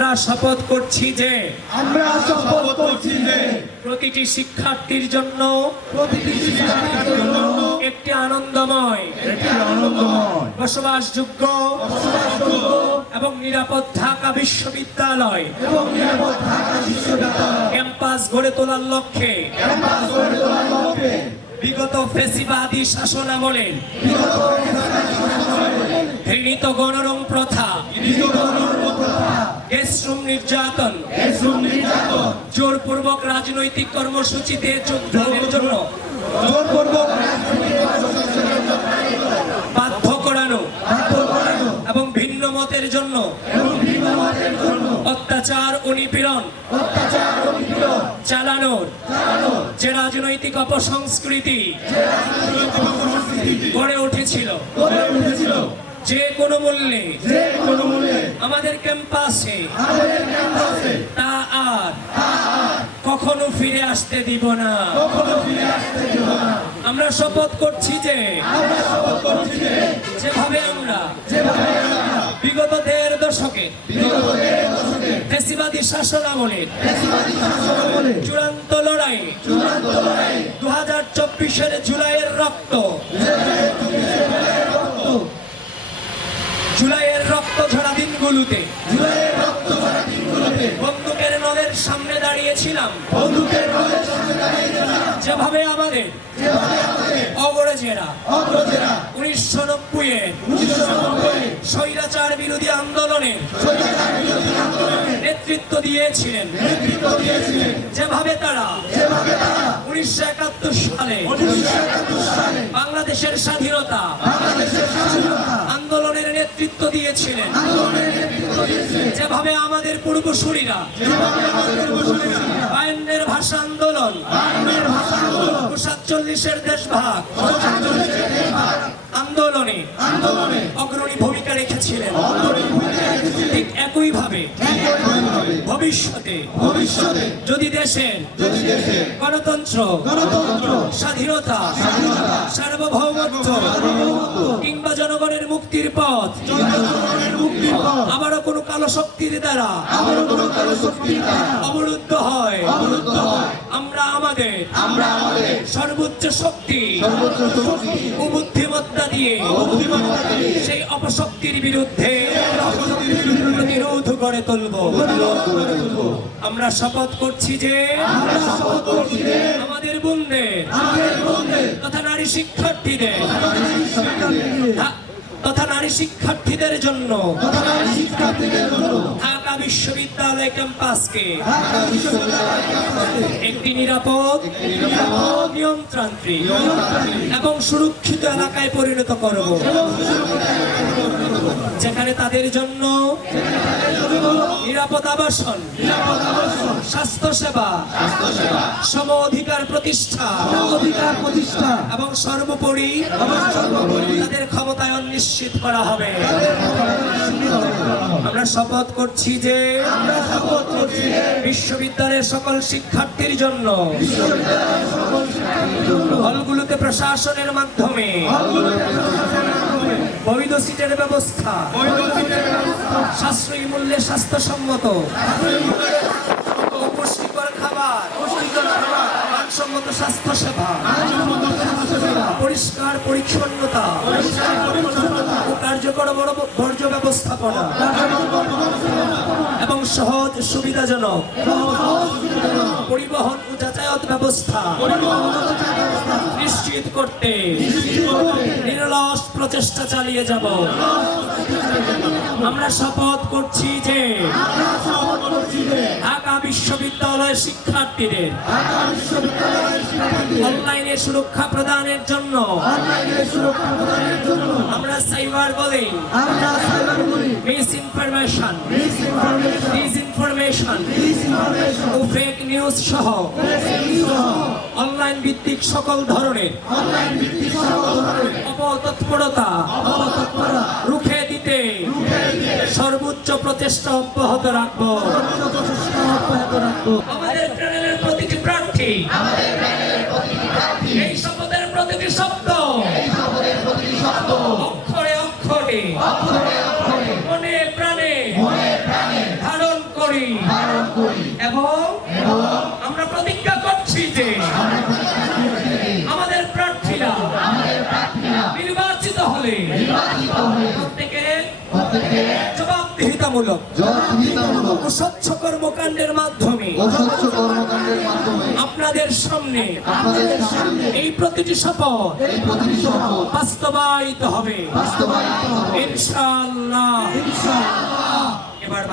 আমরা শপথ করছি যে আমরা শপথ করছি যে প্রতিটি শিক্ষার্থীর জন্য প্রতিটি শিক্ষার্থীর জন্য একটি আনন্দময় একটি আনন্দময় বসবাসযোগ্য বসবাসযোগ্য এবং নিরাপদ ঢাকা বিশ্ববিদ্যালয় এবং নিরাপদ ঢাকা বিশ্ববিদ্যালয়। ক্যাম্পাস গড়ে তোলার লক্ষ্যে ক্যাম্পাস গড়ে তোলার লক্ষ্যে বিগত ফেসিবাদী শাসন বিগত ঘৃণিত গণরং প্রথা প্রথা নির্যাতন। এসব নির্যাতন। জোরপূর্বক রাজনৈতিক কর্মসূচিতে যোগদানের জন্য জোরপূর্বক বাধ্য করানো এবং ভিন্ন মতের জন্য অত্যাচার ও নিপীড়ন চালানোর যে রাজনৈতিক অপসংস্কৃতি গড়ে উঠেছিল। যে কোনো মূল্যে যে কোনো মূল্যে। আমাদের ক্যাম্পাসে আমাদের ক্যাম্পাসে। তা আর কখনো ফিরে আসতে দিব না। কখনো ফিরে আসতে দেব না। আমরা শপথ করছি যে আমরা শপথ করছি যে যেভাবে আমরা যেভাবে আমরা বিগত দেড় দশকে বিগত দেড় দশকে ফেসিবাদী শাসন আমলের ফ্যাসিবাদী শাসনামলে চূড়ান্ত লড়াই চূড়ান্ত লড়াই দু হাজার চব্বিশের জুলাইয়ের রক্ত রক্ত জুলাইয়ের রক্ত ঝরা দিনগুলোতে। জুলাইয়ের রক্ত ভরা দিনগুলোতে। বন্দুকের নলের সামনে দাঁড়িয়েছিলাম। বন্দুকের রোলের সামনে দাঁড়িয়েছিলাম। যেভাবে আমাদের যেভাবে আমাদের অগরজেরা। অগ্রজেরা। উনিশশো নব্বইয়ের উনিশশো নব্বই স্বৈরাচার বিরোধী আন্দোলনে স্বৈরাচার বিরোধী আন্দোলনে নেতৃত্ব দিয়েছিলেন। নেতৃত্ব দিয়েছিলেন। যেভাবে তারা যেভাবে তারা উনিশশো একাত্তর সালে উনিশশো একাত্তর সালে বাংলাদেশের স্বাধীনতা বাংলাদেশের স্বাধীনতা দিয়েছিলেন আন্দোলনের নেতৃত্ব দিয়েছিলেন। যেভাবে আমাদের পূর্বসূরীরা, বায়ান্নের ভাষা আন্দোলন সাতচল্লিশের সাতচল্লিশের দেশভাগ আন্দোলনে অগ্রণী ভূমিকা রেখেছিলেন। ঠিক একইভাবে একইভাবে ভবিষ্যতে ভবিষ্যতে যদি দেশের গণতন্ত্র গণতন্ত্র, স্বাধীনতা, সার্বভৌমত্ব জনগণের মুক্তির পথ। আবারও কোনো কালো শক্তির দ্বারা অবরুদ্ধ হয়। অবরুদ্ধ আমরা আমাদের সর্বোচ্চ শক্তি ও বুদ্ধিমত্তা দিয়ে সেই অপশক্তির বিরুদ্ধে প্রতিরোধ করে তুলব। আমরা শপথ করছি যে আমাদের বোনদের বন্ধে তথা নারী শিক্ষার্থীদের তথা নারী শিক্ষার্থীদের জন্য। তথা নারী শিক্ষার্থীদের জন্য। ঢাকা বিশ্ববিদ্যালয় ক্যাম্পাসকে একটি নিরাপদ নিয়ন্ত্রান্ত্রিক এবং সুরক্ষিত এলাকায় পরিণত করব। যেখানে তাদের জন্য নিরাপদ আবাসন স্বাস্থ্যসেবা স্বাস্থ্যসেবা সম অধিকার প্রতিষ্ঠা অধিকার প্রতিষ্ঠা এবং সর্বোপরি তাদের ক্ষমতায়ন নিশ্চিত করা হবে। আমরা শপথ করছি যে আমরা শপথ করছি যে বিশ্ববিদ্যালয়ের সকল শিক্ষার্থীর জন্য হলগুলোতে প্রশাসনের মাধ্যমে বৈধ সিটের ব্যবস্থা সাশ্রয়ী মূল্যে স্বাস্থ্যসম্মত ও পুষ্টিকর খাবার মানসম্মত স্বাস্থ্যসেবা মানসম্মত পরিষ্কার পরিচ্ছন্নতা কার্যকর বড় বর্জ্য ব্যবস্থাপনা এবং সহজ সুবিধাজনক পরিবহন ও যাতায়াত ব্যবস্থা নিশ্চিত করতে নিরলস প্রচেষ্টা চালিয়ে যাব। আমরা শপথ করছি যে ঢাকা বিশ্ববিদ্যালয়ের শিক্ষার্থীদের অনলাইনে সুরক্ষা প্রদানের জন্য আমরা cyber bullying information misinformation, disinformation disinformation, ও ফেক নিউজ সহ। অনলাইন ভিত্তিক সকল ধরনের। অনলাইন ভিত্তিক সকল ধরনের। অপতৎপরতা অপতৎপরতা রুখে দিতে। সর্বোচ্চ প্রচেষ্টা অব্যাহত রাখব। প্রচেষ্টা অব্যাহত রাখব। আমাদের প্রতিটি প্রার্থী। এই শপথের প্রতিটি শব্দ করি। এবং এবং আমরা প্রতিজ্ঞা করছি যে আমাদের প্রার্থীরা নির্বাচিত হলে জবাবদিহিতামূলক স্বচ্ছ কর্মকাণ্ডের মাধ্যমে আপনাদের সামনে এই প্রতিটি শপথ বাস্তবায়িত হবে। ইনশাআল্লাহ। এবার